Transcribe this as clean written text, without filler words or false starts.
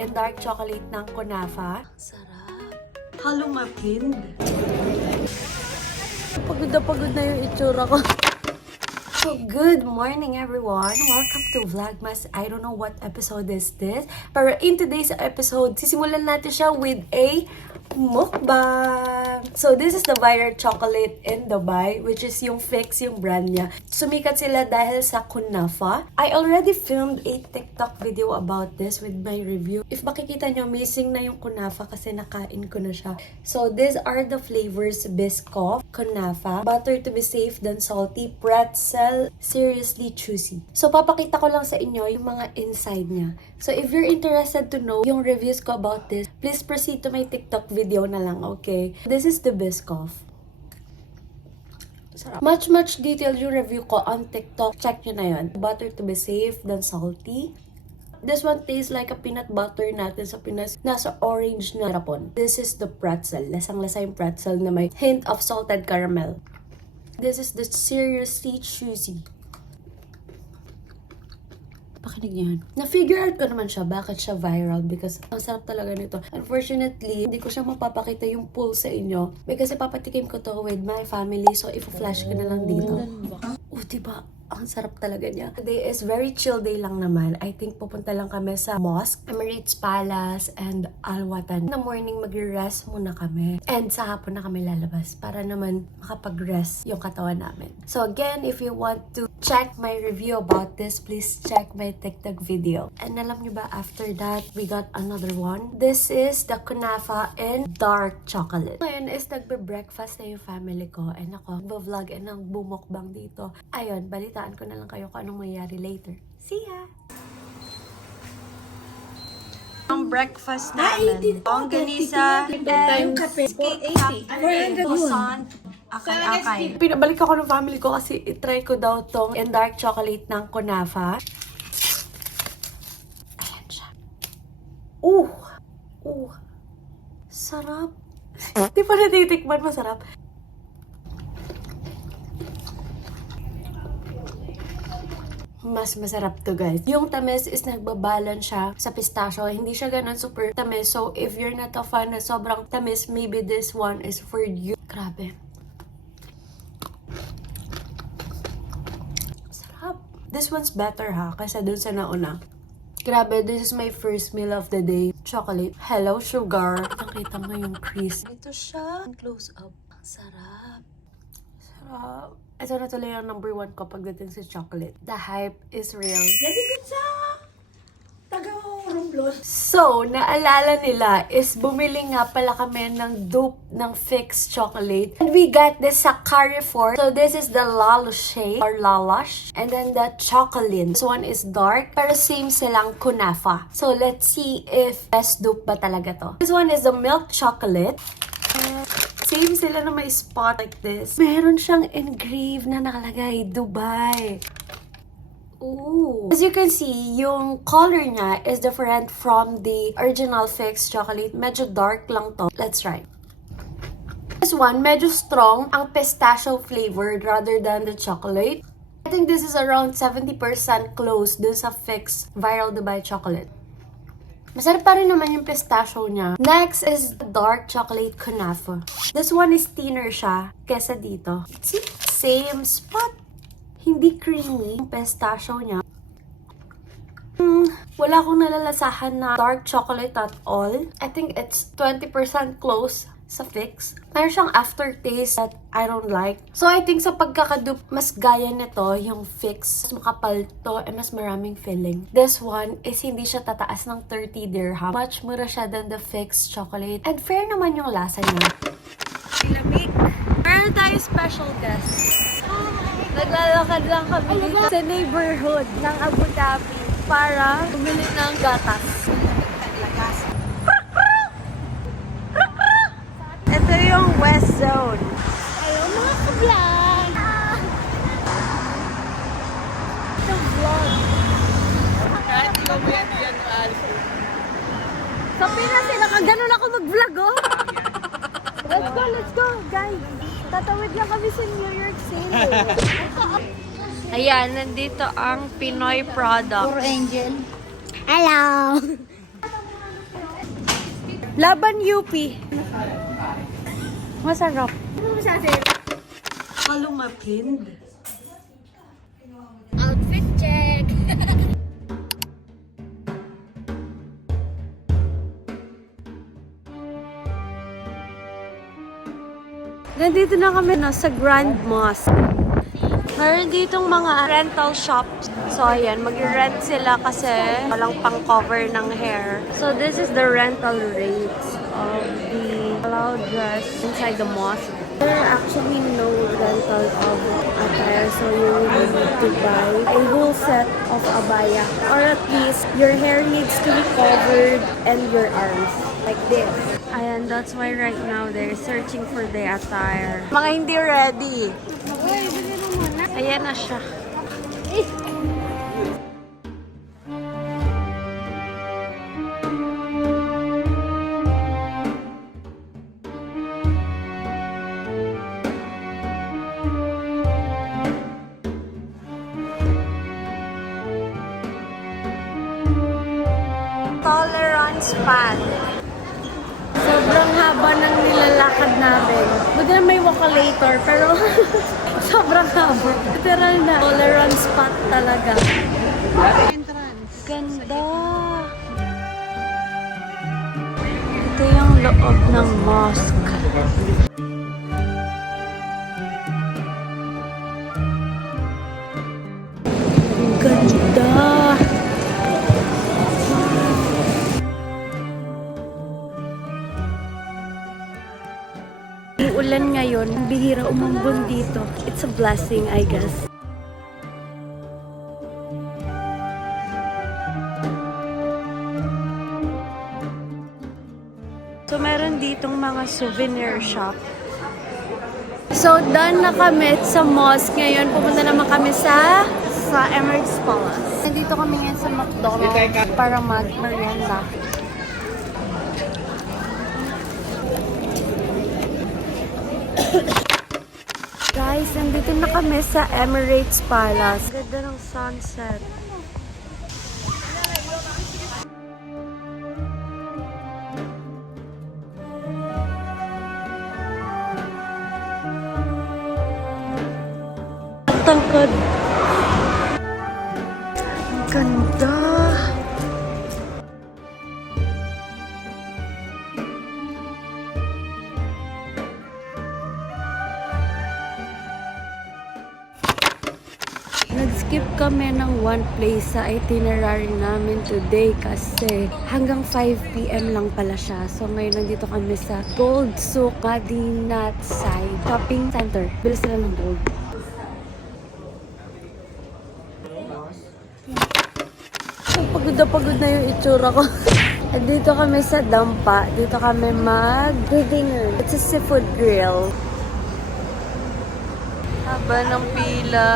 and dark chocolate ng kunafa. Sarap. Halumapin. Pagod na yung itsura ko. So, good morning everyone! Welcome to Vlogmas. I don't know what episode is this, pero in today's episode, sisimulan natin siya with a mukbang! So, this is the viral chocolate in Dubai, which is yung Fix, yung brand niya. Sumikat sila dahil sa kunafa. I already filmed a TikTok video about this with my review. If makikita nyo, missing na yung kunafa kasi nakain ko na siya. So, these are the flavors: Biscoff, kunafa, butter to be safe than salty, pretzel, seriously juicy. So, papakita ko lang sa inyo yung mga inside niya. So, if you're interested to know yung reviews ko about this, please proceed to my TikTok video na lang, okay? This is the Biscoff. Sarap. Much detailed yung review ko on TikTok. Check nyo na yun. Butter to be safe than salty. This one tastes like a peanut butter natin sa Pinas. Nasa orange na rapon. This is the pretzel. Lasang-lasa yung pretzel na may hint of salted caramel. This is the seriously juicy. Pakinig niyo yan. Na-figure out ko naman siya bakit siya viral because ang sarap talaga nito. Unfortunately, hindi ko siya mapapakita yung pool sa inyo because papatikim ko to with my family, so i-flash ko na lang dito. Oh, diba? Ang sarap talaga niya. Today is very chill day lang naman. I think pupunta lang kami sa mosque, Emirates Palace, and Al Watan. In the morning, mag-rest muna kami. And sa hapon na kami lalabas para naman makapag-rest yung katawan namin. So again, if you want to check my review about this, please check my TikTok video. And alam nyo ba, after that, we got another one. This is the kunafa and dark chocolate. Ngayon is nagbe-breakfast na yung family ko. And ako, vlog and ang bumukbang dito. Ayun, balita ko na lang kayo kung anong mangyari later. See ya! Ang breakfast namin. Longganisa and croissant. Akay. Pinabalik ako ng family ko kasi itry ko daw tong and dark chocolate ng kunafa. Ayan siya. Sarap. Di pa natitikman, masarap. Mas masarap to, guys. Yung tamis is nagbabalance siya sa pistachio. Hindi siya ganun super tamis. So, if you're not a fan na sobrang tamis, maybe this one is for you. Grabe. Sarap. This one's better, ha? Kasi dun sa nauna. Grabe, this is my first meal of the day. Chocolate. Hello, sugar. Nakita mo yung crease. Ito siya. Close up. Sarap. Sarap. Ito na tuloy ang number 1 ko pagdating sa chocolate. The hype is real. Gabi ka sa taga-Romblon. So, naalala nila is bumili nga pala kami ng dupe ng Fix chocolate. And we got this sa Carrefour. So, this is the Laluche or Lalash. And then the chocolate. This one is dark, pero same silang kunafa. So, let's see if best dupe ba talaga to. This one is the milk chocolate. Same sila na may spot like this. Meron siyang engraved na nakalagay, Dubai. Ooh. As you can see, yung color niya is different from the original Fix chocolate. Medyo dark lang to. Let's try. This one, medyo strong ang pistachio flavored rather than the chocolate. I think this is around 70% close dun sa Fix Viral Dubai chocolate. Masarap pa rin naman yung pistachio niya. Next is the dark chocolate kunafa. This one is thinner siya kesa dito. See? Same spot. Hindi creamy yung pistachio niya. Wala akong nalalasahan na dark chocolate at all. I think it's 20% close sa Fix. Meron siyang aftertaste that I don't like. So, I think sa pagkakadup, mas gaya nito yung Fix. Mas makapal to and mas maraming filling. This one is hindi siya tataas ng 30 dirham. Much mura siya than the Fix chocolate. And fair naman yung lasa niya. Lamig. Meron tayo special guest. Naglalakad lang kami dito sa neighborhood ng Abu Dhabi para bumili ng gatas. Ito yung West Zone. Ayaw mga ka-vlog. Ito vlog. Kahit ikaw mo yan Sa Pinas sila ka ganun ako mag-vlog, oh. Let's go, guys. Tatawid lang kami sa New York City. Ayan, nandito ang Pinoy product. Puro angel. Hello. Laban UP. Masarap. Ano masabi? Kalumapind. Outfit check. Nandito na kami sa Grand Mosque. Meron ditong mga rental shops. So, ayan, mag-rent sila kasi walang pang-cover ng hair. So, this is the rental rates of the allowed dress inside the mosque. There are actually no rental of attire, so you really need to buy a whole set of abaya. Or at least, your hair needs to be covered and your arms. Like this. Ayan, that's why right now they're searching for the attire. Mga hindi ready. Uy, bili mo muna. Ayan na siya. Tolerance span. Sobrang haba ng nilalakad namin. Buti na may walkalator, pero sobrang haba. Literal na tolerance spot talaga. Ganda! Ito yung loob ng mosque. Ganda! Ulan ngayon, bihira umambon dito. It's a blessing, I guess. So, meron ditong mga souvenir shop. So, done na kami sa mosque ngayon. Pupunta naman kami sa Emirates Palace. Nandito kami ngayon sa McDonald's para mag-merienda. Guys, nandito na kami sa Emirates Palace. Ganda ng sunset. Ang tangkad. Ang ganda. Nag-skip kami ng one place sa itinerary namin today kasi hanggang 5 p.m. lang pala siya. So ngayon nandito kami sa Gold Souk Madinat Side Shopping Center. Bili sila ng gold. Pagod na yung itsura ko. Dito kami sa Dampa. Dito kami mag-dinner. It's a seafood grill. Haba ng pila.